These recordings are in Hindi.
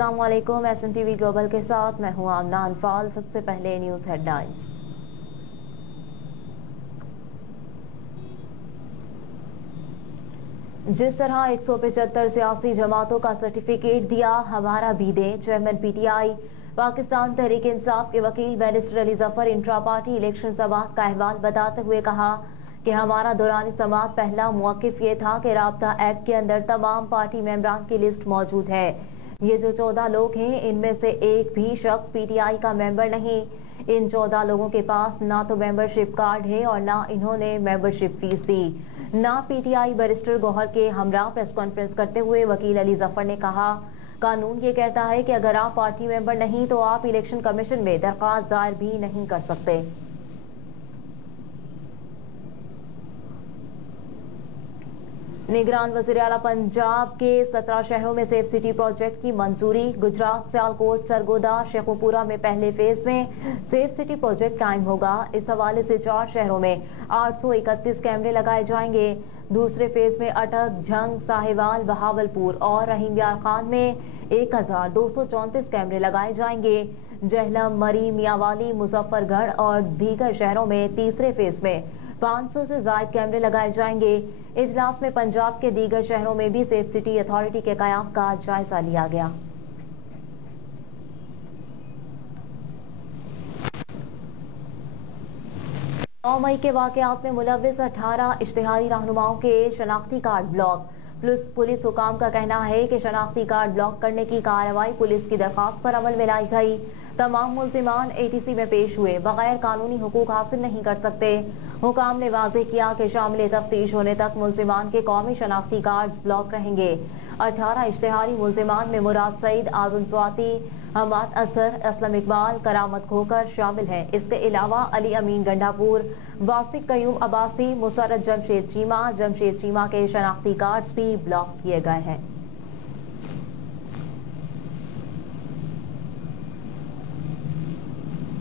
अस्सलाम वालेकुम। SMTV ग्लोबल के साथ मैं हूं आमना अनफाल। सबसे पहले न्यूज़ हेडलाइंस। जिस तरह 175 सियासी जमातों का सर्टिफिकेट दिया, हमारा भी दें। चेयरमैन PTI पाकिस्तान तहरीक इंसाफ के वकील barrister Ali Zafar intra party election समाअत का अहवाल बताते हुए कहा कि हमारा दौरान समाअत पहला मौक़िफ़ ये था कि राब्ता ऐप के अंदर तमाम पार्टी मेंबरान की लिस्ट मौजूद है। ये जो 14 लोग हैं, इनमें से एक भी शख्स PTI का मेंबर नहीं। इन 14 लोगों के पास ना तो मेंबरशिप कार्ड है और ना इन्होंने मेंबरशिप फीस दी। ना PTI बैरिस्टर गौहर के हमरा प्रेस कॉन्फ्रेंस करते हुए वकील अली जफर ने कहा, कानून ये कहता है कि अगर आप पार्टी मेंबर नहीं तो आप इलेक्शन कमीशन में दरख्वास्त दायर भी नहीं कर सकते। निगरान वज़ीर आला पंजाब के 17 शहरों में सेफ सिटी प्रोजेक्ट की मंजूरी। गुजरात, सियालकोट, सरगोदा, शेखुपुरा में पहले फेज में सेफ सिटी प्रोजेक्ट कायम होगा। इस हवाले से 4 शहरों में 831 कैमरे लगाए जाएंगे। दूसरे फेज में अटक, झंग, साहिवाल, बहावलपुर और रहीम यार खान में 1234 कैमरे लगाए जाएंगे। जहलम, मरी, मियावाली, मुजफ्फरगढ़ और दीगर शहरों में तीसरे फेज में 500 से ज़ायद कैमरे लगाए जाएंगे। इजलास में पंजाब के दीगर शहरों में भी सेफ सिटी अथॉरिटी के क़याम का जायजा लिया गया। 9 मई के वाक़यात में मुलव्विस 18 इश्तिहारी रहनुमाओं के शनाख्ती कार्ड ब्लॉक। पुलिस हुकाम का कहना है कि शनाख्ती कार्ड ब्लॉक करने की कार्रवाई पुलिस की दरख्वास्त पर अमल में लाई गई। तमाम मुल्जिमान ATC में पेश हुए बगैर कानूनी हुकूक हासिल नहीं कर सकते। हुकाम ने वाज़ेह किया कि शामिल तफ्तीश होने तक मुल्जिमान के कौमी शनाख्ती कार्ड ब्लॉक रहेंगे। 18 इश्तिहारी मुल्जिमान में मुराद सईद, आज़म स्वाति, हमाद असर, असलम इकबाल, करामत खोकर शामिल हैं। इसके अलावा अली अमीन गंडापुर, वासिक कयूम अब्बासी, मुसरत जमशेद चीमा के शनाख्ती कार्ड्स भी ब्लॉक किए गए हैं।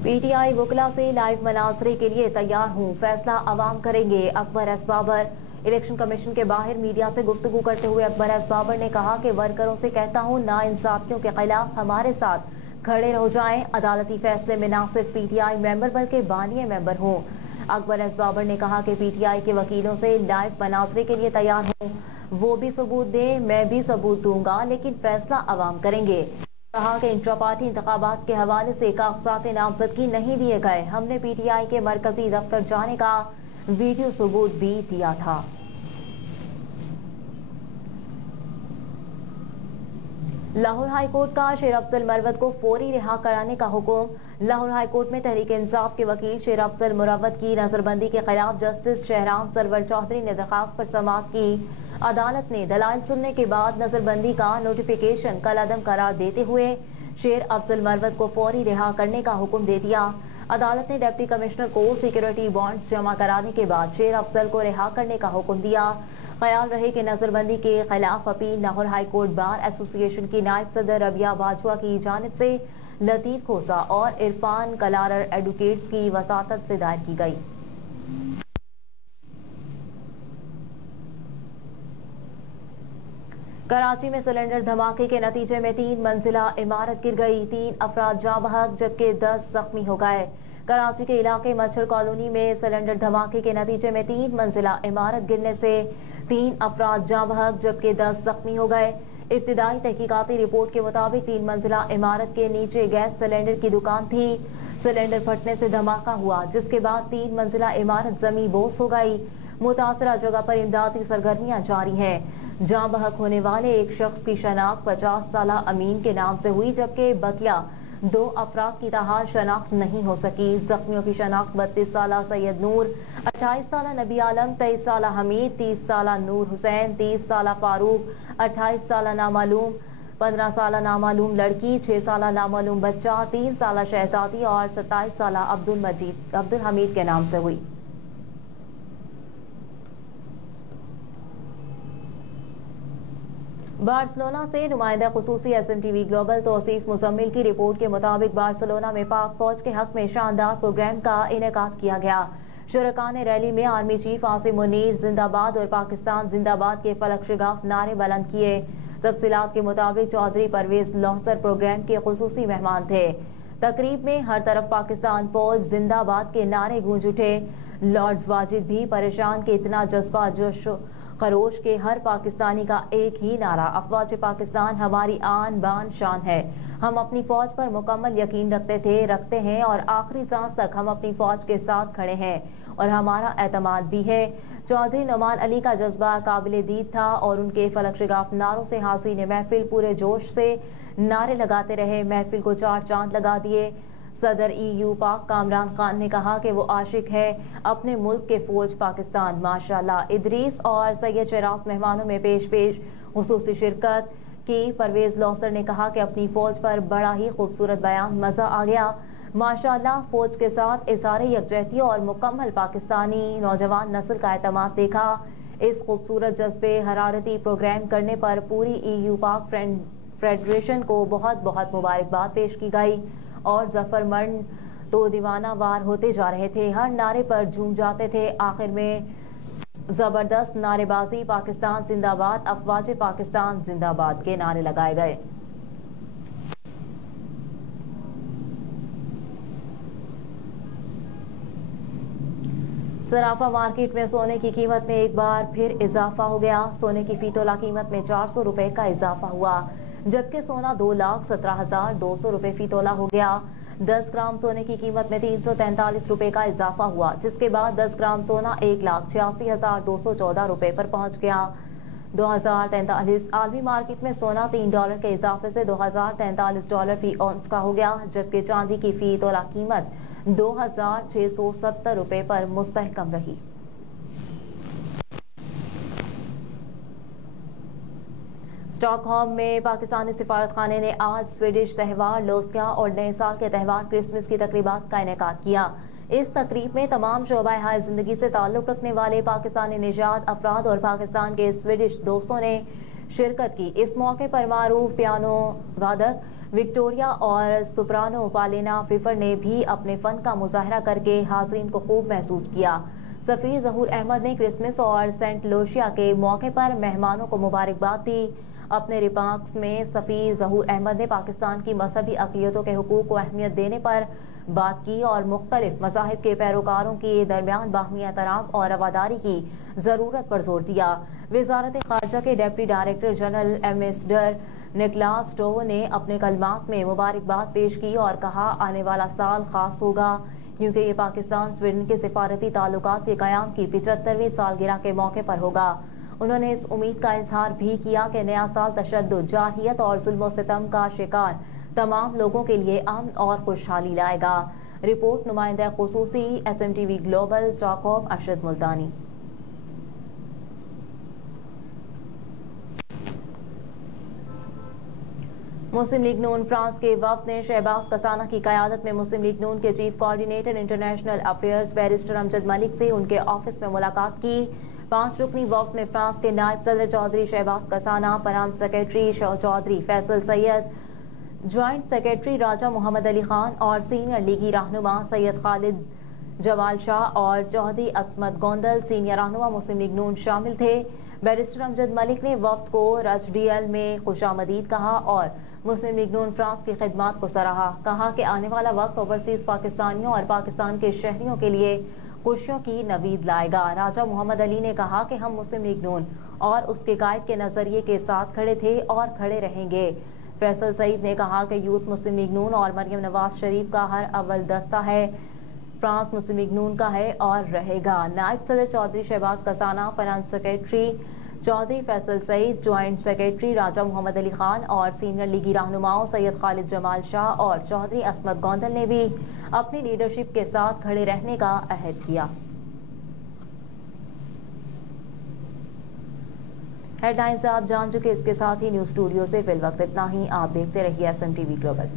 PTI वकला से लाइव मनाजरे के लिए तैयार हूँ, फैसला अवाम करेंगे। Akbar as Babar. Election commission के बाहर मीडिया से गुफ्तगू करते हुए अकबर एस बाबर ने कहा कि वर्करों से कहता हूँ, नाइंसाफियों के खिलाफ हमारे साथ खड़े हो जाएं। अदालती फैसले में ना सिर्फ PTI मेंबर बल्कि बानिए मेंबर हूँ। अकबर एस बाबर ने कहा कि PTI के वकीलों से लाइव मनाजरे के लिए तैयार हूँ, वो भी सबूत दें, मैं भी सबूत दूंगा, लेकिन फैसला अवाम करेंगे। कहा कि इंट्रा पार्टी इंतखाबात के हवाले से कागजात नामजदगी नहीं दिए गए। हमने PTI के मरकजी दफ्तर जाने का वीडियो सबूत भी दिया था। लाहौर हाईकोर्ट का शेर अफजल मरवत को फौरी रिहा कराने का हुक्म। लाहौर हाईकोर्ट में तहरीक इंसाफ के वकील शेर अफजल मरवत की नजरबंदी के खिलाफ जस्टिस शहराम सरवर चौधरी ने दरखास्त पर समाअत की। अदालत ने दलाइल सुनने के बाद नजरबंदी का नोटिफिकेशन कलअदम करार देते हुए शेर अफजल मरवत को फौरी रिहा करने का हुक्म दे दिया। अदालत ने डिप्टी कमिश्नर को सिक्योरिटी बॉन्ड्स जमा कराने के बाद शेर अफजल को रिहा करने का हुक्म दिया। ख्याल रहे कि नजरबंदी के खिलाफ appeal Lahore high court bar association की नायब सदर रबिया बाजवा की जानिब से लतीफ खोसा और इरफान कलारर एडवोकेट्स की वसातत से दायर की गई। कराची में सिलेंडर धमाके के नतीजे में 3 मंजिला इमारत गिर गई। 3 अफराद जाँ बहक जबकि 10 जख्मी हो गए। कराची के इलाके मच्छर कॉलोनी में सिलेंडर धमाके के नतीजे में 3 मंजिला इमारत गिरने से 3 अफराद जाँ बहक जबकि 10 जख्मी हो गए। इब्तिदाई तहकीकाती रिपोर्ट के मुताबिक 3 मंजिला इमारत के नीचे गैस सिलेंडर की दुकान थी। सिलेंडर फटने से धमाका हुआ, जिसके बाद 3 मंजिला इमारत जमी बोस हो गई। मुतासरा जगह पर इमदादी सरगर्मियां जारी हैं। जाँ बहक होने वाले एक शख्स की शनाख्त 50 साला अमीन के नाम से हुई, जबकि बकिया 2 अफराद की ताहाल शनाख्त नहीं हो सकी। जख्मियों की शनाख्त 32 साला सैयद नूर, 28 साला नबी आलम, 23 साला हमीद, 30 साला नूर हुसैन, 30 साला फारूक, 28 साला नामालूम, 15 साला नामालूम लड़की, 6 साला नामालूम बच्चा, 3 साला शहजादी और 27 साला अब्दुल हमीद के नाम से हुई। बार्सिलोना से नुमाइंदा खुसूसी SMTV ग्लोबल तौसीफ मुजम्मिल की रिपोर्ट के मुताबिक बार्सिलोना में पाक फौज के हक में शानदार प्रोग्राम का इनेकाद किया गया। शुरका ने रैली में आर्मी चीफ आसिम मुनीर जिंदाबाद और पाकिस्तान जिंदाबाद के फलक शिगाफ नारे बुलंद किए। तफसीलात के मुताबिक चौधरी परवेज लौसर प्रोग्राम के खुसूसी मेहमान थे। तकरीब में हर तरफ पाकिस्तान फौज जिंदाबाद के नारे गूंज उठे। लॉर्ड्स वाजिद भी परेशान कि इतना जज्बा जोश खरोश के हर पाकिस्तानी का एक ही नारा, अफवाज पाकिस्तान हमारी आन बान शान है। हम अपनी फौज पर मुकम्मल यकीन रखते हैं और आखिरी सांस तक हम अपनी फौज के साथ खड़े हैं और हमारा एतमाद भी है। चौधरी नुमान अली का जज्बा काबिल दीद था और उनके फलक शिगाफ नारों से हाज़रीन महफिल पूरे जोश से नारे लगाते रहे। महफिल को चार चांद लगा दिए। सदर EU पाक कामरान खान ने कहा कि वो आशिक है अपने मुल्क के फौज पाकिस्तान। माशाल्लाह। इदरीस और सैयद शरास मेहमानों में पेश खुसूसी शिरकत की। परवेज लौसर ने कहा कि अपनी फौज पर बड़ा ही खूबसूरत बयान, मजा आ गया। माशाल्लाह, फौज के साथ इज़हार यकजहती और मुकम्मल पाकिस्तानी नौजवान नस्ल का एतमाद देखा। इस खूबसूरत जज्बे हरारती प्रोग्राम करने पर पूरी EU पाक फेडरेशन को बहुत बहुत मुबारकबाद पेश की गई और जफरमंद तो दीवाना वार होते जा रहे थे, हर नारे पर झूम जाते थे। आखिर में जबरदस्त नारेबाजी, पाकिस्तान जिंदाबाद, अफवाज पाकिस्तान जिंदाबाद के नारे लगाए गए। सराफा मार्केट में सोने की कीमत में एक बार फिर इजाफा हो गया। सोने की फी तोला कीमत में 400 रुपए का इजाफा हुआ, जबकि सोना 2,17,200 रुपए फी तोला हो गया। 10 ग्राम सोने की कीमत में 343 रुपए का इजाफा हुआ, जिसके बाद 10 ग्राम सोना 1,86,214 रुपए पर पहुंच गया। 2043 आलमी मार्केट में सोना $3 के इजाफे से $2,043 फी औंस का हो गया, जबकि चांदी की फी तोला कीमत 2,670 रुपए पर मुस्तहकम रही। स्टॉकहोम में पाकिस्तानी सिफारत खाने ने आज स्वीडिश त्यौहार लोस्का और नए साल के त्यौहार क्रिसमस की तकरीबात का इनेकाद किया। इस तकरीब में तमाम शोबा हाय जिंदगी से ताल्लुक़ रखने वाले पाकिस्तानी निजात अफराद और पाकिस्तान के स्वीडिश दोस्तों ने शिरकत की। इस मौके पर मारूफ पियानो वादक विक्टोरिया और सुप्रानो पालेना फिफर ने भी अपने फ़न का मुजाहरा करके हाज़रीन को खूब महसूस किया। सफ़ीर ज़हूर अहमद ने क्रिसमस और सेंट लूसिया के मौके पर मेहमानों को मुबारकबाद दी। अपने रिमार्क्स में सफ़ीर ज़हूर अहमद ने पाकिस्तान की मजहबी अक़ीदतों के हुकूक़ को अहमियत देने पर बात की और मुख्तलिफ मज़ाहिब के पैरोकारों के दरमियान बाहमी एहतराम और रवादारी की ज़रूरत पर जोर दिया। वज़ारत ख़ारजा के deputy director general ambassador Niklas Stove ने अपने कलमात में मुबारकबाद पेश की और कहा, आने वाला साल ख़ास होगा क्योंकि ये पाकिस्तान स्वीडन के सिफारती ताल्लुकात के क़याम की 75वीं सालगिरह के मौके पर होगा। उन्होंने इस उम्मीद का इजहार भी किया कि नया साल तशद्दुद, जारहियत और जुल्म सितम का शिकार तमाम लोगों के लिए अमन और खुशहाली लाएगा। रिपोर्ट नुमाइंदा खुसूसी SMTV ग्लोबल स्टॉकहोम अरशद मुल्तानी। मुस्लिम लीग नून फ्रांस के वफ्द ने शहबाज कसाना की क़यादत में मुस्लिम लीग नून के chief coordinator international affairs barrister Amjad Malik से उनके ऑफिस में मुलाकात की। 5 रुकनी वफ्द में फ्रांस के नायब सदर Chaudhry Shahbaz Kasana, finance secretary Chaudhry Faisal Syed, joint secretary Raja Mohammad Ali Khan और सीनियर लीगी रहनुमा सैयद खालिद जमाल शाह और चौधरी असमत गोंदल सीनियर रहनुमा मुस्लिम लीग नून शामिल थे। बैरिस्टर अमजद मलिक ने वफ्द को RHDL में खुशामदीद कहा और मुस्लिम लीग नून फ्रांस की खिदमात को सराहा। कहा कि आने वाला वक्त ओवरसीज पाकिस्तानियों और पाकिस्तान के शहरियों के लिए खुशियों की नवीद लाएगा। राजा मोहम्मद अली ने कहा कि हम मुस्लिम लीग नून और उसके कायद के नजरिए के साथ खड़े थे और खड़े रहेंगे। फैसल सईद ने कहा कि यूथ मुस्लिम लीग नून और मरियम नवाज शरीफ का हर अव्वल दस्ता है, फ्रांस मुस्लिम लीग नून का है और रहेगा। नायब सदर Chaudhry Shahbaz Kasana, finance secretary Chaudhry Faisal Saeed, joint secretary Raja Mohammad Ali Khan और सीनियर लीगी रहनुमाओं सैयद खालिद जमाल शाह और चौधरी असमत गोंदल ने भी अपनी लीडरशिप के साथ खड़े रहने का अहद किया। हेडलाइंस आप जान चुके, इसके साथ ही न्यूज़ स्टूडियो से फिल वक्त इतना ही। आप देखते रहिए SMTV ग्लोबल।